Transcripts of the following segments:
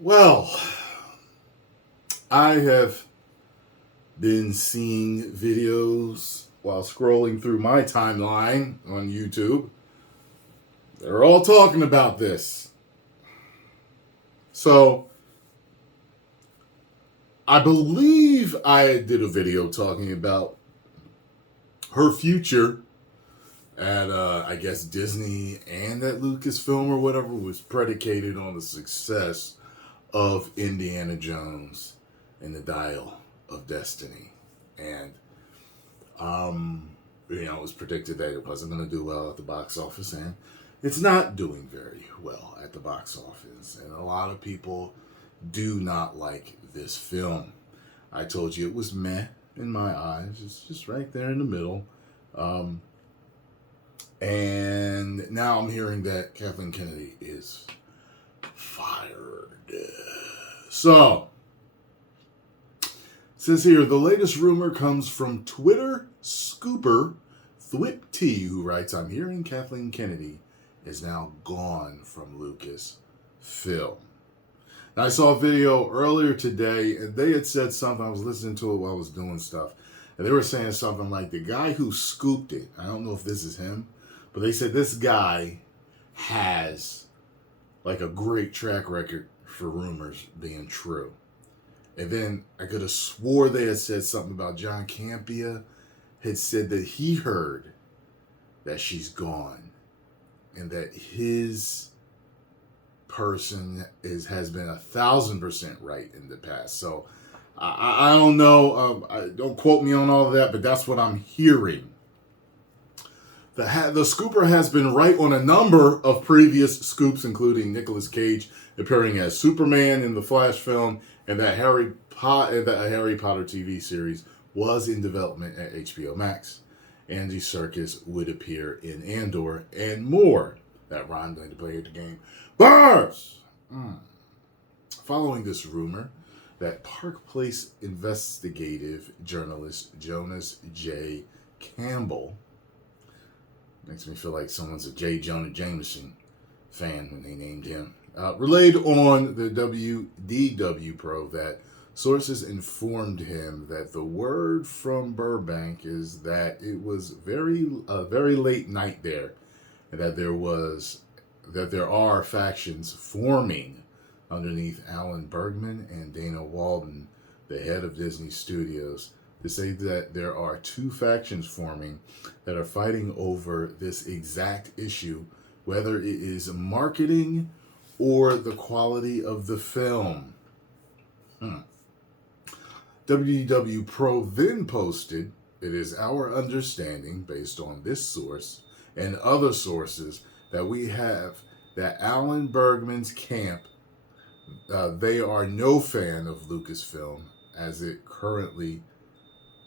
Well, I have been seeing videos while scrolling through my timeline on YouTube. They're all talking about this. So, I believe I did a video talking about her future at, I guess, Disney and at Lucasfilm or whatever was predicated on the success of Indiana Jones and the Dial of Destiny. And it was predicted that it wasn't going to do well at the box office, and it's not doing very well at the box office. And a lot of people do not like this film. I told you it was meh in my eyes. It's just right there in the middle. And now I'm hearing that Kathleen Kennedy is fired. So, says here, the latest rumor comes from Twitter scooper ThwipT, who writes, I'm hearing Kathleen Kennedy is now gone from Lucasfilm. Now, I saw a video earlier today, and they had said something. I was listening to it while I was doing stuff, and they were saying something like the guy who scooped it, I don't know if this is him, but they said this guy has like a great track record for rumors being true. And then I could have swore they had said something about John Campea had said that he heard that she's gone and that his person has been 1,000% right in the past. So I don't know. Don't quote me on all of that, but that's what I'm hearing. The scooper has been right on a number of previous scoops, including Nicolas Cage appearing as Superman in the Flash film, and that Harry Potter TV series was in development at HBO Max. Andy Serkis would appear in Andor, and more. That rhymed going to play at the game. Bars! Following this rumor that Park Place investigative journalist Jonas J. Campbell, makes me feel like someone's a J. Jonah Jameson fan when they named him, relayed on the WDW Pro that sources informed him that the word from Burbank is that it was very late night there, and that there are factions forming underneath Alan Bergman and Dana Walden, the head of Disney Studios, to say that there are two factions forming that are fighting over this exact issue, whether it is marketing or the quality of the film. WDW Pro then posted, it is our understanding, based on this source and other sources, that we have that Alan Bergman's camp, they are no fan of Lucasfilm as it currently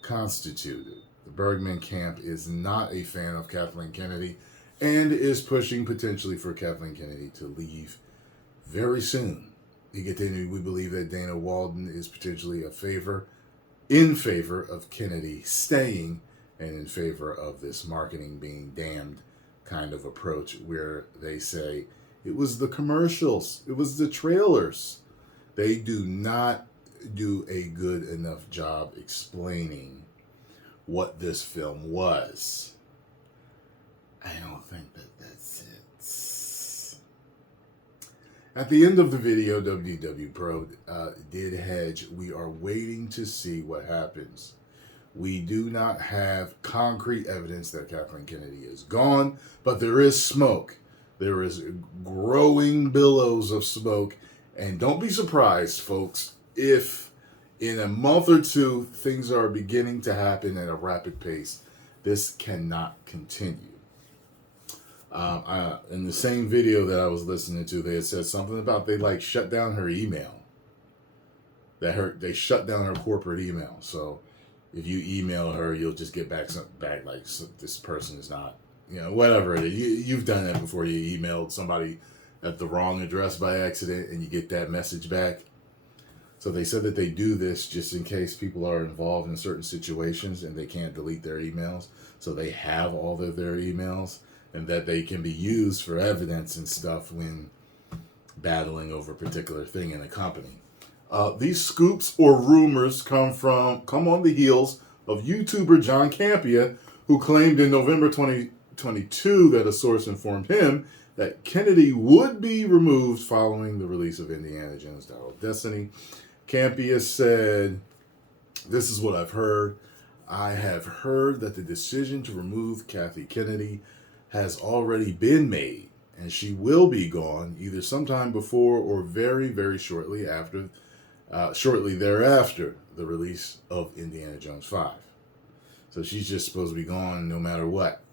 constituted. The Bergman camp is not a fan of Kathleen Kennedy and is pushing potentially for Kathleen Kennedy to leave very soon. We believe that Dana Walden is potentially in favor of Kennedy staying and in favor of this marketing being damned kind of approach where they say it was the commercials, it was the trailers. They do not do a good enough job explaining what this film was. I don't think that's it. At the end of the video, WW Pro did hedge, we are waiting to see what happens. We do not have concrete evidence that Kathleen Kennedy is gone, but there is smoke. There is growing billows of smoke. And don't be surprised, folks, if in a month or two things are beginning to happen at a rapid pace. This cannot continue. In the same video that I was listening to, they had said something about they shut down her email. They shut down her corporate email. So if you email her, you'll just get back like this person is not, whatever it is. You've done that before. You emailed somebody at the wrong address by accident and you get that message back. So they said that they do this just in case people are involved in certain situations and they can't delete their emails. So they have all of their emails and that they can be used for evidence and stuff when battling over a particular thing in a company. These scoops or rumors come on the heels of YouTuber John Campea, who claimed in November 2022 that a source informed him that Kennedy would be removed following the release of Indiana Jones Dial of Destiny. Campea said, "This is what I've heard. I have heard that the decision to remove Kathy Kennedy has already been made, and she will be gone either sometime before or very, very shortly thereafter the release of Indiana Jones 5. So she's just supposed to be gone no matter what."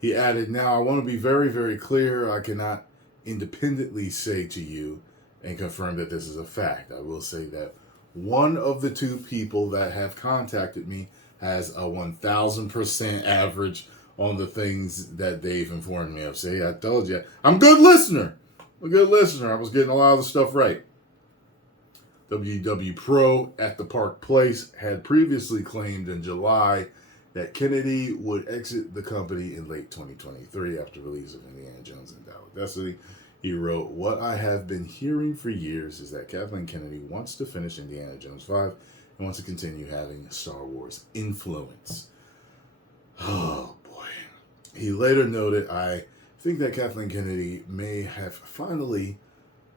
He added, "Now I want to be very, very clear. I cannot independently say to you and confirm that this is a fact. I will say that one of the two people that have contacted me has a 1,000% average on the things that they've informed me of." See, I told you, I'm a good listener. I was getting a lot of the stuff right. WW Pro at the Park Place had previously claimed in July that Kennedy would exit the company in late 2023 after release of Indiana Jones and Dial of Destiny. He wrote, "What I have been hearing for years is that Kathleen Kennedy wants to finish Indiana Jones 5 and wants to continue having Star Wars influence." Oh boy. He later noted, "I think that Kathleen Kennedy may have finally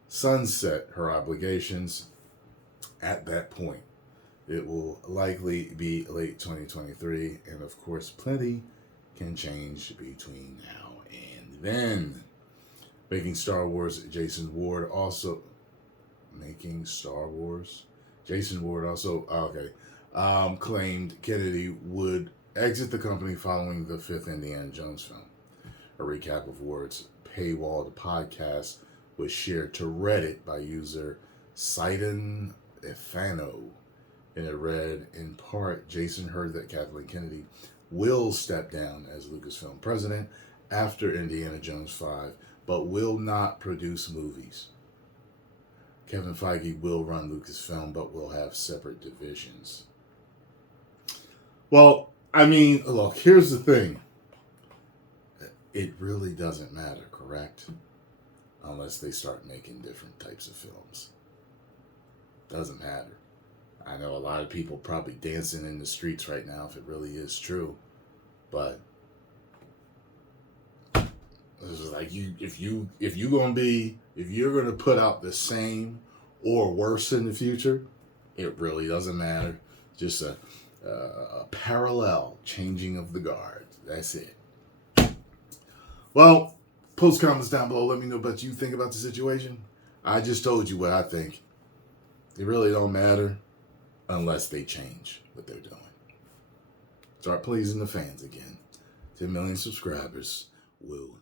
sunset her obligations at that point. It will likely be late 2023, and of course, plenty can change between now and then." Making Star Wars, Jason Ward also claimed Kennedy would exit the company following the fifth Indiana Jones film. A recap of Ward's paywalled podcast was shared to Reddit by user Sidon Efano. And it read, in part, "Jason heard that Kathleen Kennedy will step down as Lucasfilm president after Indiana Jones 5, but will not produce movies. Kevin Feige will run Lucasfilm, but will have separate divisions." Well, I mean, look, here's the thing. It really doesn't matter, correct? Unless they start making different types of films. Doesn't matter. I know a lot of people probably dancing in the streets right now if it really is true, but this is like if you're gonna put out the same or worse in the future, it really doesn't matter. Just a parallel changing of the guard. That's it. Well, post comments down below. Let me know what you think about the situation. I just told you what I think. It really don't matter unless they change what they're doing. Start pleasing the fans again. 10 million subscribers will